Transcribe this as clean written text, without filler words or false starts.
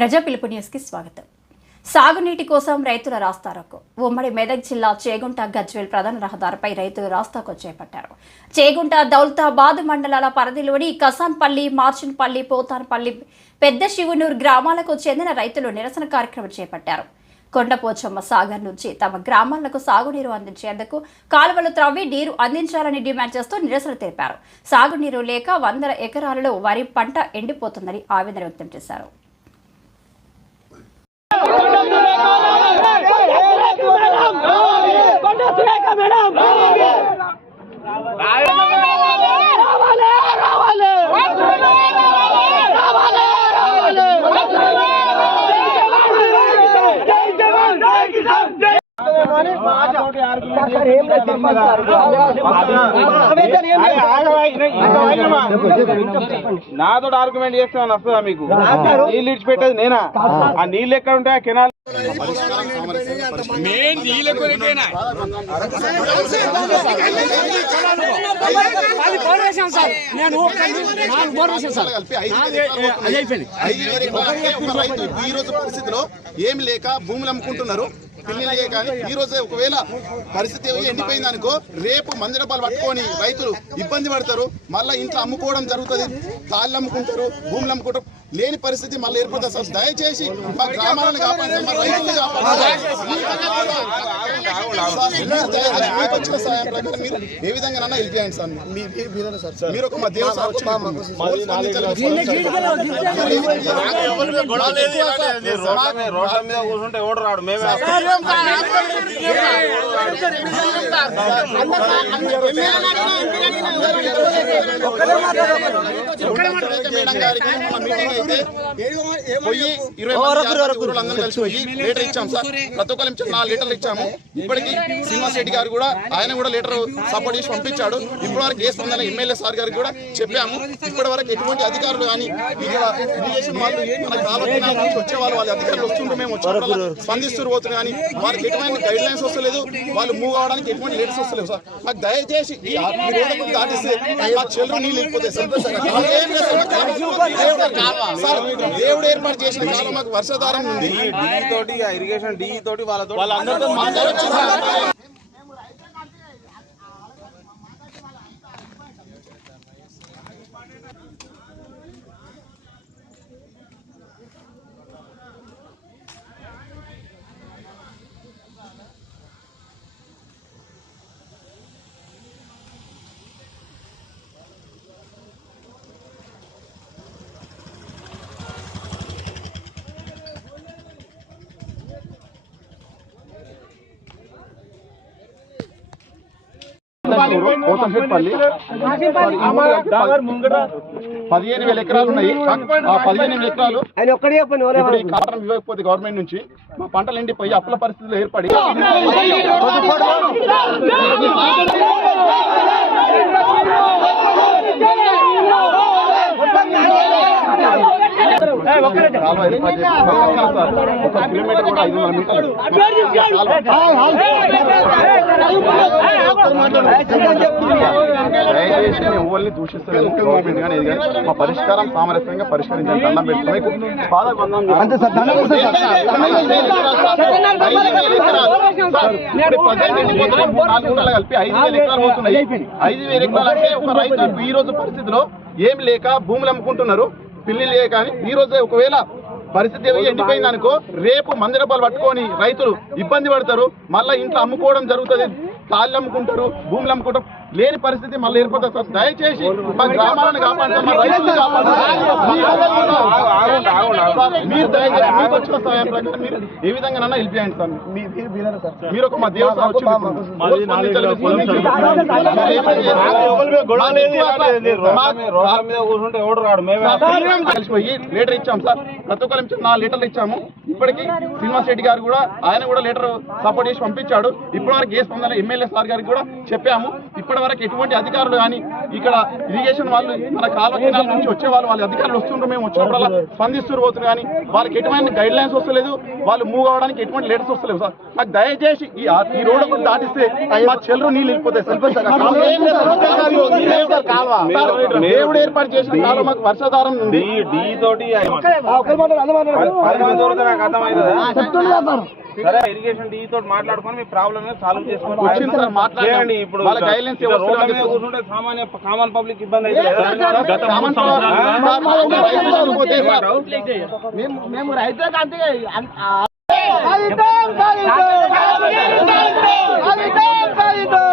ప్రజా పిలుపు న్యూస్ కి స్వాగతం. సాగునీటి కోసం రైతుల రాస్తారోకో. ఉమ్మడి మెదక్ జిల్లా చేగుంట గజ్వేల్ ప్రధాన రహదారిపై రైతులు రాస్తారోకో చేపట్టారు. చేగుంట దౌలతాబాద్ మండలాల పరిధిలోని కసాన్పల్లి, మార్చిన్పల్లి, పోతాన్పల్లి, పెద్ద శివునూరు గ్రామాలకు చెందిన రైతులు నిరసన కార్యక్రమం చేపట్టారు. కొండపోచమ్మ సాగర్ నుంచి తమ గ్రామాలకు సాగునీరు అందించేందుకు కాలువలు త్రవ్వి నీరు అందించాలని డిమాండ్ చేస్తూ నిరసన తెలిపారు. సాగునీరు లేక 100 ఎకరాలలో వరి పంట ఎండిపోతుందని ఆవేదన వ్యక్తం చేశారు. నాతో ఆర్గ్యుమెంట్ చేస్తామని వస్తుందా మీకు? నీళ్ళు ఇడిచిపెట్టేది నేనా? ఆ నీళ్ళు ఎక్కడ ఉంటాయి? కెనాల్ ఈ రోజు పరిస్థితిలో ఏమి లేక భూములు అమ్ముకుంటున్నారు. పిల్లలే కానీ ఈ రోజే ఒకవేళ పరిస్థితి ఎండిపోయింది అనుకో, రేపు మందిరపాలు పట్టుకొని రైతులు ఇబ్బంది పడతారు. మళ్ళీ ఇంట్లో అమ్ముకోవడం జరుగుతుంది, తాళ్ళు అమ్ముకుంటారు, భూములు అమ్ముకుంటారు. లేని పరిస్థితి మళ్ళీ ఏర్పడుతుంది. సార్ దయచేసి మా గ్రామాలను కాపాడండి, మా రైతులను కాపాడండి. మీకు వచ్చిన సాయం ప్రకారం మీరు ఏ విధంగా హెల్ప్ చేయండి సార్. మీరు ఒక మా దేవుడు రోడ్ల మీద కూర్చుంటే ఎవడు రాడు. మేమే మేడం గారికి మీటింగ్ అయితే పోయి 20 అందరూ కలిసి పోయి లీటర్ ఇచ్చాం సార్. ప్రతి ఒక్క నిమిషం 4 లీటర్లు ఇచ్చాము. ఇప్పటికీ శ్రీనివాస్ రెడ్డి గారు కూడా ఆయన కూడా లీటర్ సపోర్ట్ చేసి పంపించాడు. ఇప్పటి వరకు ఏ స్పందన ఎమ్మెల్యే సార్ గారికి కూడా చెప్పాము. ఇప్పటి వరకు ఎటువంటి అధికారులు కానీ ఇక్కడ ఇరిగేషన్ వాళ్ళు మన కావాల్సిన నుంచి వచ్చే వాళ్ళ అధికారులు వస్తుంటే మేము వచ్చినప్పుడు స్పందిస్తూ పోతుంది. కానీ వారికి ఎటువంటి గైడ్ లైన్స్ వస్తలేదు, వాళ్ళు మూవ్ అవడానికి ఎటువంటి లీటర్స్ వస్తలేవు సార్. మాకు దయచేసి ఈ రోడ్డు దాటిస్తే మా చెల్లు నీళ్ళు వెళ్ళిపోతాయి సార్. దేవుడు ఏర్పాటు చేసిన కాలం మాకు వర్షాధారం ఉంది. తోటి ఇరిగేషన్ డి తోటి వాళ్ళందరితో పోతంపల్లి 15,000 ఎకరాలు ఉన్నాయి. ఆ 15,000 ఎకరాలు కారణం ఇవ్వకపోతే గవర్నమెంట్ నుంచి మా పంటలు ఎండిపోయి అప్పుల పరిస్థితులు ఏర్పడి ఒక కిలోమీటర్ కూడా 500 మీటర్లు దయచేసి ఎవరిని దూషిస్తలేదు గవర్నమెంట్ కానీ ఇది కానీ మా పరిష్కారం సామరస్యంగా పరిష్కరించాలి. దండం పెట్టుకుని 4 కలిపి 5,000 ఎకరాలు పోతున్నాయి. 5,000 ఎకరాలు అంటే ఒక రైతు ఈ రోజు పరిస్థితిలో ఏం లేక భూములు అమ్ముకుంటున్నారు. పిల్లలే కానీ ఈ రోజే ఒకవేళ పరిస్థితి ఎండిపోయింది అనుకో, రేపు మందిరపాలు పట్టుకొని రైతులు ఇబ్బంది పడతారు. మళ్ళీ ఇంట్లో అమ్ముకోవడం జరుగుతుంది, తాళ్ళు అమ్ముకుంటారు, భూములు అమ్ముకుంటారు. లేని పరిస్థితి మళ్ళీ ఏర్పడుతుంది సార్. దయచేసి మా గ్రామాలను కాపాడండి, మా రైతులను కాపాడండి. మీరు దయచేసి మీకు వచ్చిన సమయం ప్రకారం మీరు ఏ విధంగా హెల్ప్ చేయండి సార్. మీరు ఒక మా దేవుడు కలిసిపోయి లీటర్ ఇచ్చాం సార్. ప్రతి ఒక్క నిమిషం 4 లీటర్లు ఇచ్చాము. ఇప్పటికీ శ్రీనివాస్ రెడ్డి గారు కూడా ఆయన కూడా లీటర్ సపోర్ట్ చేసి పంపించాడు. ఇప్పటి వరకు ఏ స్పందన ఎమ్మెల్యే సార్ గారికి కూడా చెప్పాము. ఇప్పటి వరకు ఎటువంటి అధికారులు కానీ ఇక్కడ ఇరిగేషన్ వాళ్ళు మన కాలువ నుంచి వచ్చే వాళ్ళ అధికారులు వస్తుంటారు. మేము వచ్చినప్పుడు స్పందిస్తూ పోతున్నారు. కానీ వాళ్ళకి ఎటువంటి గైడ్ లైన్స్ వస్తలేదు, వాళ్ళు మూవ్ అవడానికి ఎటువంటి లీటర్స్ వస్తలేవు సార్. అది దయచేసి ఈ రోడ్డు దాటిస్తే మా చెల్లరు నీళ్ళు వెళ్ళిపోతాయి సార్. దేవుడు ఏర్పాటు చేసిన కాలం మాకు వర్షాధారం ఉంది. డి తోటి నాకు అర్థమవుతుందా? సరే ఇరిగేషన్ డి తోటి మాట్లాడుకొని మీ ప్రాబ్లమ్ సాల్వ్ చేసుకోండి. వచ్చింది సార్, మాట్లాడండి. ఇప్పుడు వాళ్ళ గైడ్లైన్స్ రోడ్ల మీద కూర్చుంటే కామన్ పబ్లిక్ ఇబ్బంది అయితే మేము రైతులకు అంతే సాధిద్దాం